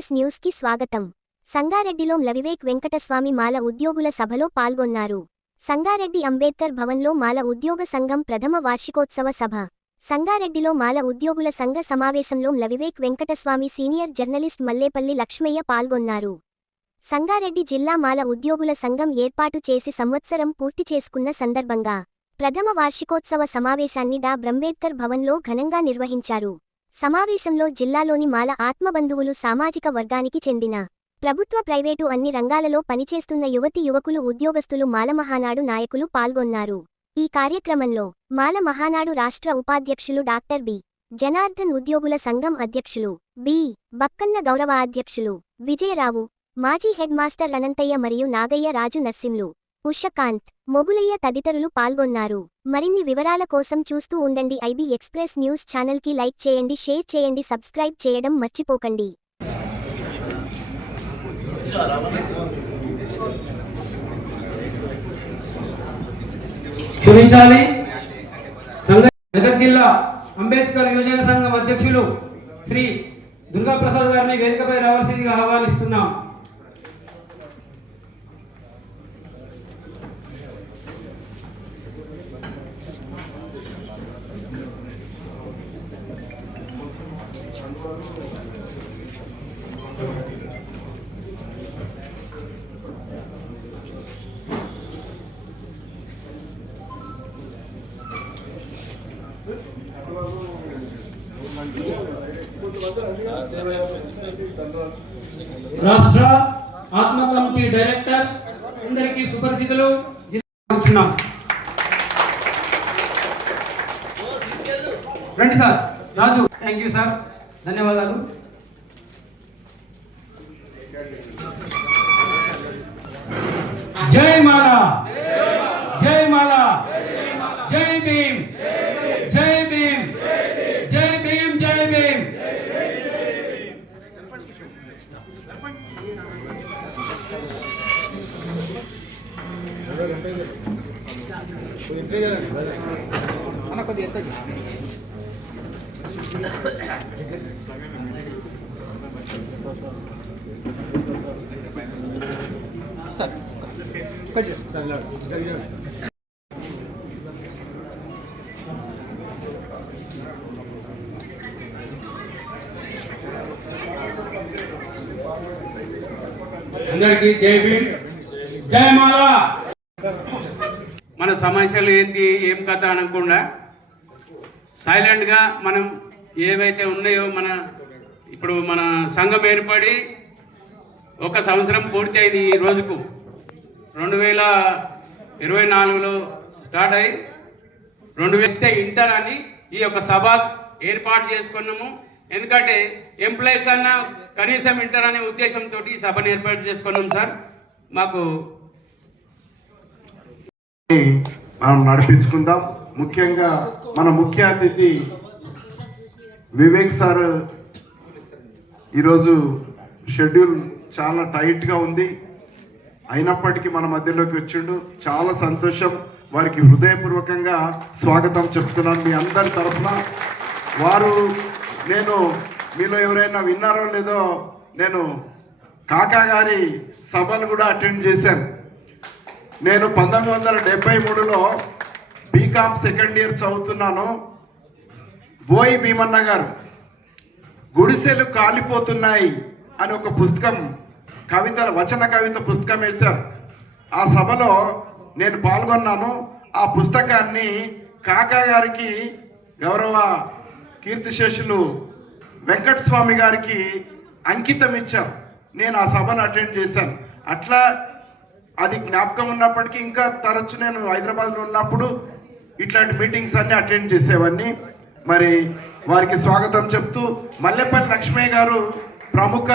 Express news కి స్వాగతం. సంగారెడ్డిలో లవివేక్ వెంకటస్వామి మాల ఉద్యోగుల సభలో పాల్గొన్నారు. సంగారెడ్డి అంబేద్కర్ భవన్లో మాల ఉద్యోగ సంఘం ప్రథమ వార్షికోత్సవ సభ. సంగారెడ్డిలో మాల ఉద్యోగుల సంఘ సమావేశంలో లవివేక్ వెంకటస్వామి సీనియర్ జర్నలిస్ట్ మల్లేపల్లి లక్ష్మయ్య పాల్గొన్నారు. సంగారెడ్డి జిల్లా మాల ఉద్యోగుల సంఘం ఏర్పాటు చేసి సంవత్సరం పూర్తి చేసుకున్న సందర్భంగా ప్రథమ వార్షికోత్సవ సమావేశాన్ని డా అంబేద్కర్ భవన్లో ఘనంగా నిర్వహించారు. సమావేశంలో జిల్లాలోని మాల ఆత్మబంధువులు, సామాజిక వర్గానికి చెందిన ప్రభుత్వ, ప్రైవేటు అన్ని రంగాలలో పనిచేస్తున్న యువతి యువకులు, ఉద్యోగస్తులు, మాల మహానాడు నాయకులు పాల్గొన్నారు. ఈ కార్యక్రమంలో మాల మహానాడు రాష్ట్ర ఉపాధ్యక్షులు డాక్టర్ బి. జనార్దన్, ఉద్యోగుల సంఘం అధ్యక్షులు బి. బక్కన్న, గౌరవ అధ్యక్షులు విజయరావు, మాజీ హెడ్ మాస్టర్ అనంతయ్య మరియు నాగయ్య, రాజు, నర్సింలు, ఉషకాంత్, మొగులయ్య తదితరులు పాల్గొన్నారు. మరిన్ని వివరాల కోసం చూస్తూ ఉండండి ఐబీ ఎక్స్ప్రెస్ న్యూస్ ఛానల్ కి లైక్ చేయండి, షేర్ చేయండి, సబ్స్క్రైబ్ చేయడం మర్చిపోకండి. క్షమించాలి. మెదక్ జిల్లా అంబేద్కర్ యువజన సంఘం అధ్యక్షులు శ్రీ దుర్గాప్రసాద్ గారిని వేదికపై రావాల్సిందిగా ఆహ్వానిస్తున్నాం. రాష్ట్ర ఆత్మ కమిటీ డైరెక్టర్ అందరికీ సుపరిచితులు రండి sir. Raju, thank you sir, ధన్యవాదాలు. జై మాలా, జై మాలా, జై భీమ్, జై భీమ్, జై భీమ్, జై భీమ్. అందరికీ జై భీమ్, జై మాలా. మన సమస్యలు ఏంటి, ఏం కథ అనకుండా సైలెంట్గా మనం ఏవైతే ఉన్నాయో, ఇప్పుడు మన సంఘం ఏర్పడి 1 సంవత్సరం పూర్తి అయింది. ఈ రోజుకు 2024లో స్టార్ట్ అయ్యి 2000 ఇంటర్ అని ఈ యొక్క సభ ఏర్పాటు చేసుకున్నాము. ఎందుకంటే ఎంప్లాయీస్ అన్న కనీసం ఇంటర్ అనే ఉద్దేశంతో ఈ సభను ఏర్పాటు చేసుకున్నాం సార్. మాకు మనం నడిపించుకుందాం. ముఖ్యంగా మన ముఖ్య అతిథి వివేక్ సార్ ఈరోజు షెడ్యూల్ చాలా టైట్గా ఉంది, అయినప్పటికీ మన మధ్యలోకి వచ్చిండు. చాలా సంతోషం. వారికి హృదయపూర్వకంగా స్వాగతం చెప్తున్నాను మీ అందరి తరఫున. నేను మీలో ఎవరైనా విన్నారో లేదో, నేను కాకా గారి సభలు కూడా అటెండ్ చేశాను. నేను 1973లో బీకామ్ సెకండ్ ఇయర్ చదువుతున్నాను. బోయి భీమన్న గారు గుడిసెలు కాలిపోతున్నాయి అని ఒక పుస్తకం, వచన కవిత పుస్తకం వేశారు. ఆ సభలో నేను పాల్గొన్నాను. ఆ పుస్తకాన్ని కాకా గారికి, గౌరవ కీర్తిశేషులు వెంకటస్వామి గారికి అంకితం ఇచ్చారు. నేను ఆ సభను అటెండ్ చేశాను. అట్లా అది జ్ఞాపకం ఉన్నప్పటికీ ఇంకా తరచు నేను హైదరాబాద్లో ఉన్నప్పుడు ఇట్లాంటి మీటింగ్స్ అన్ని అటెండ్ చేసేవాడిని. మరి వారికి స్వాగతం చెప్తూ, మల్లెపల్లి లక్ష్మయ్య గారు ప్రముఖ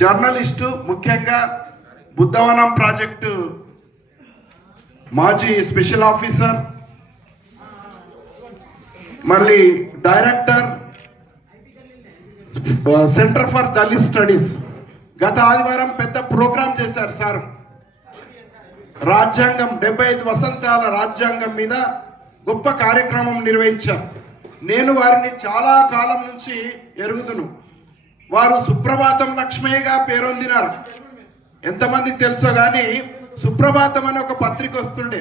జర్నలిస్టు, ముఖ్యంగా బుద్ధవనం ప్రాజెక్టు మాజీ స్పెషల్ ఆఫీసర్, మళ్ళీ director, centre for Dalit studies. గత ఆదివారం పెద్ద ప్రోగ్రాం చేశారు సార్. రాజ్యాంగం 75 వసంతాల రాజ్యాంగం మీద గొప్ప కార్యక్రమం నిర్వహించారు. నేను వారిని చాలా కాలం నుంచి ఎరుగుదును. వారు సుప్రభాతం లక్ష్మయ్యగా పేరొందినారు. ఎంతమందికి తెలుసో కానీ సుప్రభాతం అనే ఒక పత్రిక వస్తుండే,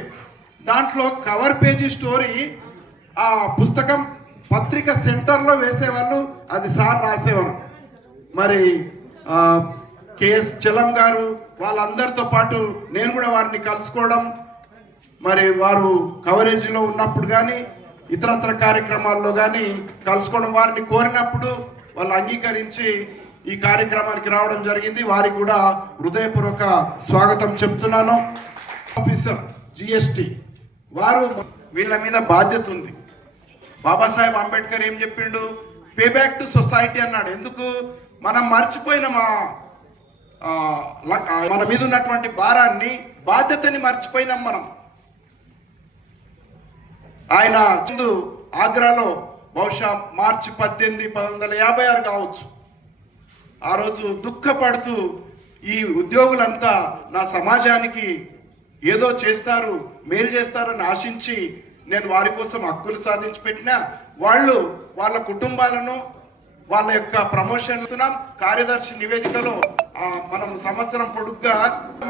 దాంట్లో కవర్ పేజీ స్టోరీ ఆ పుస్తకం పత్రిక సెంటర్లో వేసేవాళ్ళు, అది సార్ రాసేవారు. మరి కేఎస్ చలం గారు వాళ్ళందరితో పాటు నేను కూడా వారిని కలుసుకోవడం, మరి వారు కవరేజ్లో ఉన్నప్పుడు కానీ ఇతరత్ర కార్యక్రమాల్లో కానీ కలుసుకోవడం, వారిని కోరినప్పుడు వాళ్ళు అంగీకరించి ఈ కార్యక్రమానికి రావడం జరిగింది. వారికి కూడా హృదయపూర్వక స్వాగతం చెప్తున్నాను. ఆఫీసర్ జిఎస్టి వారు, వీళ్ళ మీద బాధ్యత ఉంది. బాబాసాహెబ్ అంబేద్కర్ ఏం చెప్పిండు? పే బ్యాక్ టు సొసైటీ అన్నాడు. ఎందుకు? మనం మర్చిపోయిన మన మీద ఉన్నటువంటి భారాన్ని, బాధ్యతని మర్చిపోయినాం మనం. ఆయన ఆగ్రాలో బహుశా మార్చి 18, 1956 కావచ్చు, ఆ రోజు దుఃఖపడుతూ ఈ ఉద్యోగులంతా నా సమాజానికి ఏదో చేస్తారు, మేలు చేస్తారని ఆశించి నేను వారి కోసం హక్కులు సాధించి పెట్టినా, వాళ్ళు వాళ్ళ కుటుంబాలను వాళ్ళ యొక్క ప్రమోషన్ కార్యదర్శి నివేదికలో మనం సంవత్సరం పొడుగ్గా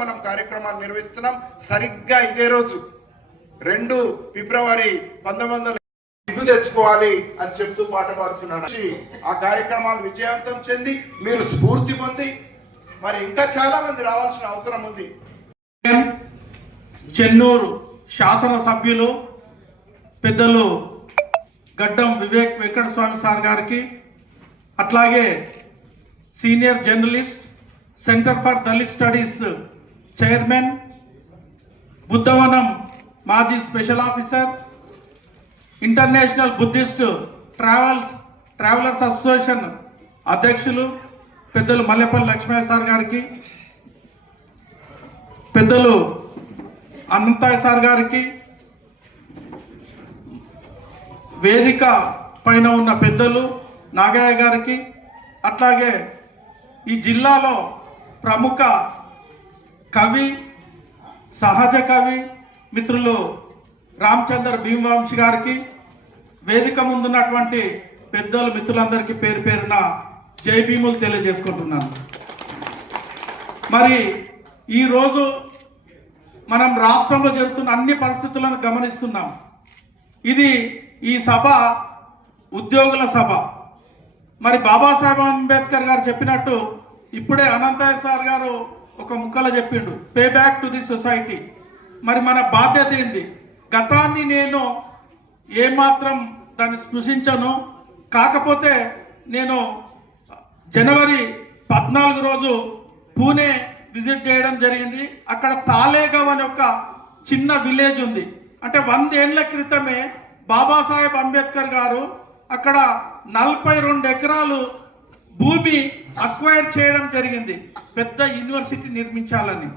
మనం కార్యక్రమాలు నిర్వహిస్తున్నాం. సరిగ్గా ఇదే రోజు 2 ఫిబ్రవరి 1900 సిగ్గు తెచ్చుకోవాలి అని చెప్తూ పాట పాడుతున్నాడు. ఆ కార్యక్రమాలు విజయవంతం చెంది మీరు స్ఫూర్తి పొంది మరి ఇంకా చాలా మంది రావాల్సిన అవసరం ఉంది. చెన్నూరు శాసన సభ్యులు పెద్దలు గడ్డం వివేక్ వెంకటస్వామి సార్ గారికి, అట్లాగే senior journalist, centre for Dalit studies chairman, Buddhavanam మాజీ special officer, international Buddhist travellers association అధ్యక్షులు పెద్దలు మల్లెపల్లి లక్ష్మయ్య సార్ గారికి, పెద్దలు అనంతయ్య సార్ గారికి, వేదిక పైన ఉన్న పెద్దలు నాగయ్య గారికి, అట్లాగే ఈ జిల్లాలో ప్రముఖ కవి, సహజ కవి మిత్రులు రామచంద్ర భీమవంశి గారికి, వేదిక ముందున్నటువంటి పెద్దలు మిత్రులందరికీ పేరు పేరున జై భీములు తెలియజేసుకుంటున్నాను. మరి ఈరోజు మనం రాష్ట్రంలో జరుగుతున్న అన్ని పరిస్థితులను గమనిస్తున్నాం. ఈ సభ ఉద్యోగుల సభ. మరి బాబాసాహెబ్ అంబేద్కర్ గారు చెప్పినట్టు ఇప్పుడే అనంతయ్య సార్ గారు ఒక ముక్కలో చెప్పిండు, pay back to the society. మరి మన బాధ్యత ఏంది? గతాన్ని నేను ఏమాత్రం దాన్ని స్పృశించను. కాకపోతే నేను జనవరి 14 రోజు పూణే విజిట్ చేయడం జరిగింది. అక్కడ తాలేగావ్ అనే ఒక చిన్న విలేజ్ ఉంది. అంటే 100 ఏళ్ల క్రితమే బాబాసాహెబ్ అంబేద్కర్ గారు అక్కడ 42 ఎకరాలు భూమి అక్వైర్ చేయడం జరిగింది, పెద్ద యూనివర్సిటీ నిర్మించాలని.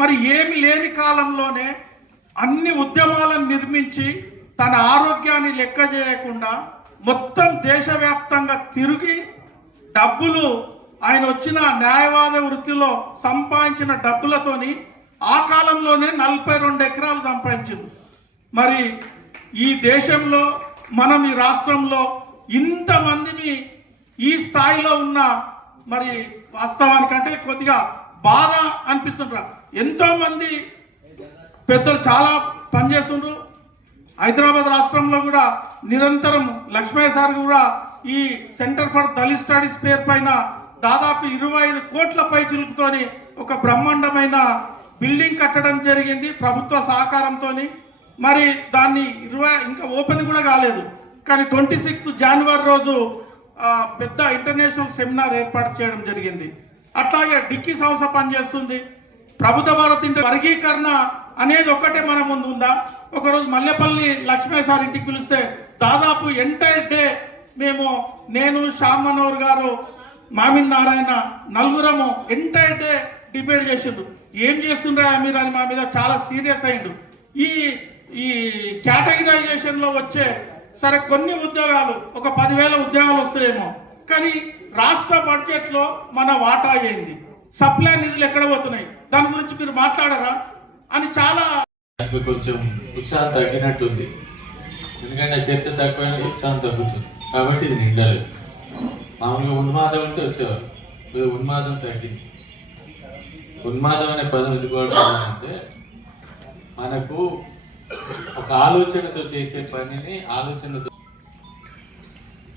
మరి ఏమి లేని కాలంలోనే అన్ని ఉద్యమాలను నిర్మించి తన ఆరోగ్యాన్ని లెక్క చేయకుండా మొత్తం దేశవ్యాప్తంగా తిరిగి డబ్బులు, ఆయన వచ్చిన న్యాయవాద వృత్తిలో సంపాదించిన డబ్బులతోని ఆ కాలంలోనే 42 ఎకరాలు సంపాదించింది. మరి ఈ దేశంలో, మనం ఈ రాష్ట్రంలో ఇంతమందిని ఈ స్థాయిలో ఉన్న, మరి వాస్తవానికంటే కొద్దిగా బాధ అనిపిస్తుంటారు. ఎంతోమంది పెద్దలు చాలా పనిచేస్తుండ్రు. హైదరాబాద్ రాష్ట్రంలో కూడా నిరంతరం లక్ష్మయ్య సార్ కూడా ఈ సెంటర్ ఫర్ దళిత్ స్టడీస్ పేరు పైన దాదాపు 25 కోట్ల పై చిలుకుతోని ఒక బ్రహ్మాండమైన బిల్డింగ్ కట్టడం జరిగింది ప్రభుత్వ సహకారంతో. మరి దాన్ని ఇంకా ఓపెన్ కూడా కాలేదు. కానీ 26 జనవరి రోజు పెద్ద ఇంటర్నేషనల్ సెమినార్ ఏర్పాటు చేయడం జరిగింది. అట్లాగే డిక్కీ సంస్థ పనిచేస్తుంది. ప్రభుత్వ భారత్ వర్గీకరణ అనేది ఒకటే మన ముందు ఉందా? ఒకరోజు మల్లెపల్లి లక్ష్మయ్య సార్ ఇంటికి పిలిస్తే దాదాపు ఎంటైర్ డే నేను శ్యామ్ మనోహర్ గారు, మామిన్ నారాయణ నలుగురము ఎంటైర్ డే డిబేట్ చేసిండు. ఏం చేస్తుండ్రా మీరు అని మా మీద చాలా సీరియస్ అయిండు. ఈ కేటగిరైజేషన్లో వచ్చే సరే కొన్ని ఉద్యోగాలు, ఒక 10,000 ఉద్యోగాలు వస్తాయేమో, కానీ రాష్ట్ర బడ్జెట్లో మన వాటా అయింది, సప్లై నిధులు ఎక్కడ పోతున్నాయి, దాని గురించి మీరు మాట్లాడరా అని చాలా కొంచెం ఉత్సాహం తగ్గినట్టుంది. ఎందుకంటే చర్చ తక్కువైన ఉత్సాహం తగ్గుతుంది, కాబట్టి ఇది నిండలేదు. మామూలుగా ఉన్మాదం అంటే వచ్చేవారు. ఉన్మాదం తగ్గింది. ఉన్మాదం అనే పదం ఎందుకు వాడుతున్నానంటే మనకు ఒక ఆలోచనతో చేసే పనిని ఆలోచనతో.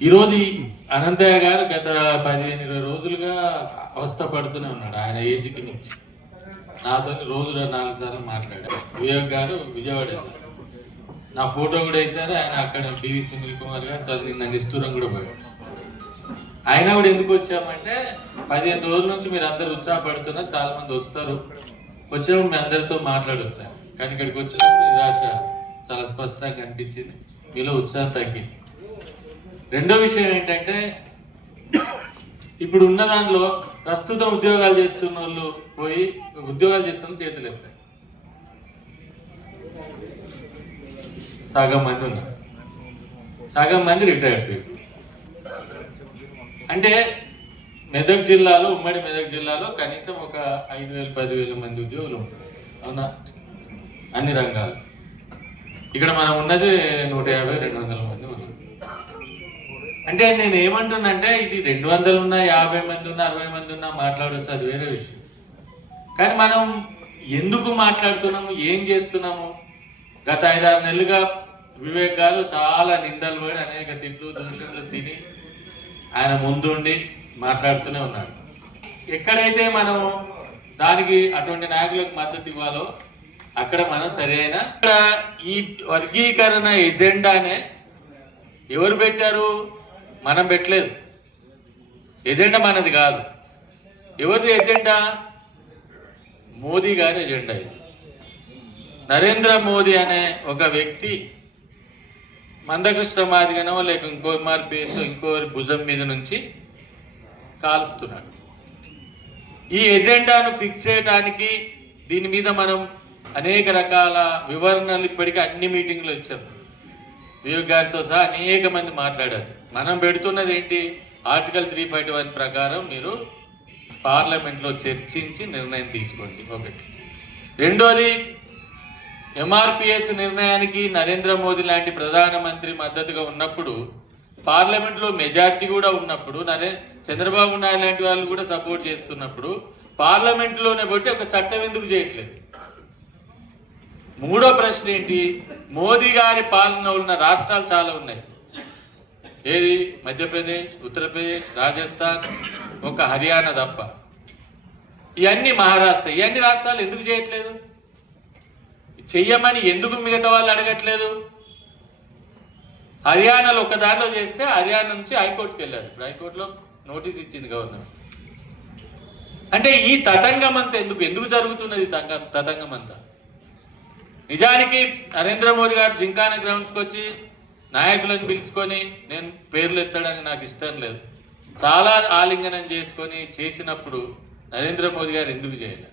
ఈరోజు అనంతయ్య గారు గత 15-20 రోజులుగా అవస్థ పడుతూనే ఉన్నాడు. ఆయన ఏజ్కి మించి నాతో రోజులో 4 సార్లు మాట్లాడారు. వివేక్ గారు విజయవాడ వెళ్ళారు. నా ఫోటో కూడా వేశారు. ఆయన అక్కడ పివి సునీల్ కుమార్ గారు చాలా నిన్న నిష్ఠూరం కూడా పోయాడు. అయినా కూడా ఎందుకు వచ్చామంటే 15 రోజుల నుంచి మీరు అందరు ఉత్సాహపడుతున్నారు, చాలా మంది వస్తారు, వచ్చాము మీ అందరితో మాట్లాడొచ్చాను. కానీ ఇక్కడికి వచ్చినప్పుడు నిరాశ చాలా స్పష్టంగా అనిపించింది, మీలో ఉత్సాహం తగ్గింది. రెండో విషయం ఏంటంటే ఇప్పుడు ఉన్న దాంట్లో ప్రస్తుతం ఉద్యోగాలు చేస్తున్న వాళ్ళు పోయి ఉద్యోగాలు చేస్తున్న చేతులు ఎత్తారు. సగం మంది ఉన్నారు, సగం మంది రిటైర్డ్ పీపుల్. అంటే మెదక్ జిల్లాలో, ఉమ్మడి మెదక్ జిల్లాలో కనీసం ఒక 5,000-10,000 మంది ఉద్యోగులు ఉంటారు. అవునా? అన్ని రంగాలు. ఇక్కడ మనం ఉన్నది 150-200 మంది ఉన్నాం. అంటే నేను ఏమంటున్నానంటే ఇది 200 ఉన్నా, 50 మంది ఉన్నా, 60 మంది ఉన్నా మాట్లాడవచ్చు, అది వేరే విషయం. కానీ మనం ఎందుకు మాట్లాడుతున్నాము, ఏం చేస్తున్నాము? గత 5-6 నెలలుగా వివేక్ గారు చాలా నిందలు పడి అనేక తిట్లు దూషణలు తిని ఆయన ముందుండి మాట్లాడుతూనే ఉన్నాడు. ఎక్కడైతే మనం దానికి అటువంటి నాయకులకు మద్దతు ఇవ్వాలో అక్కడ మనం సరైన ఈ వర్గీకరణ ఎజెండానే ఎవరు పెట్టారు? మనం పెట్టలేదు. ఎజెండా మనది కాదు. ఎవరిది ఎజెండా? మోదీ గారి ఎజెండా ఇది. నరేంద్ర మోదీ అనే ఒక వ్యక్తి మందకృష్ణ మాదిగనో లేక ఇంకో ఎంఆర్పిఎస్ ఇంకోరి భుజం మీద నుంచి కాలుస్తున్నాడు. ఈ ఎజెండాను ఫిక్స్ చేయడానికి దీని మీద మనం అనేక రకాల వివరణలు ఇప్పటికీ అన్ని మీటింగ్లు వచ్చాం. వివేక్ గారితో సహా అనేక మంది మాట్లాడారు. మనం పెడుతున్నది ఏంటి? ఆర్టికల్ 351 ప్రకారం మీరు పార్లమెంట్లో చర్చించి నిర్ణయం తీసుకోండి, ఒకటి. రెండోది, ఎంఆర్పిఎస్ నిర్ణయానికి నరేంద్ర మోదీ లాంటి ప్రధానమంత్రి మద్దతుగా ఉన్నప్పుడు, పార్లమెంట్లో మెజార్టీ కూడా ఉన్నప్పుడు, చంద్రబాబు నాయుడు లాంటి వాళ్ళు కూడా సపోర్ట్ చేస్తున్నప్పుడు పార్లమెంట్లోనే బట్టి ఒక చట్టం ఎందుకు చేయట్లేదు? మూడో ప్రశ్న ఏంటి? మోదీ గారి పాలన ఉన్న రాష్ట్రాలు చాలా ఉన్నాయి. ఏది? మధ్యప్రదేశ్, ఉత్తరప్రదేశ్, రాజస్థాన్, ఒక హర్యానా తప్ప. ఇవన్నీ మహారాష్ట్ర. ఇవన్నీ రాష్ట్రాలు ఎందుకు చేయట్లేదు? చెయ్యమని ఎందుకు మిగతా వాళ్ళు అడగట్లేదు? హర్యానాలో ఒక దారిలో చేస్తే హర్యానా నుంచి హైకోర్టుకి వెళ్ళారు. ఇప్పుడు హైకోర్టులో నోటీస్ ఇచ్చింది గవర్నర్. అంటే ఈ తతంగం అంతా ఎందుకు జరుగుతున్నది? తతంగం అంతా నిజానికి నరేంద్ర మోదీ గారు జింకానా గ్రౌండ్స్కి వచ్చి నాయకులను పిలుచుకొని, నేను పేర్లు ఎత్తడానికి నాకు ఇష్టం లేదు, చాలా ఆలింగనం చేసుకొని చేసినప్పుడు నరేంద్ర మోదీ గారు ఎందుకు చేయలేదు?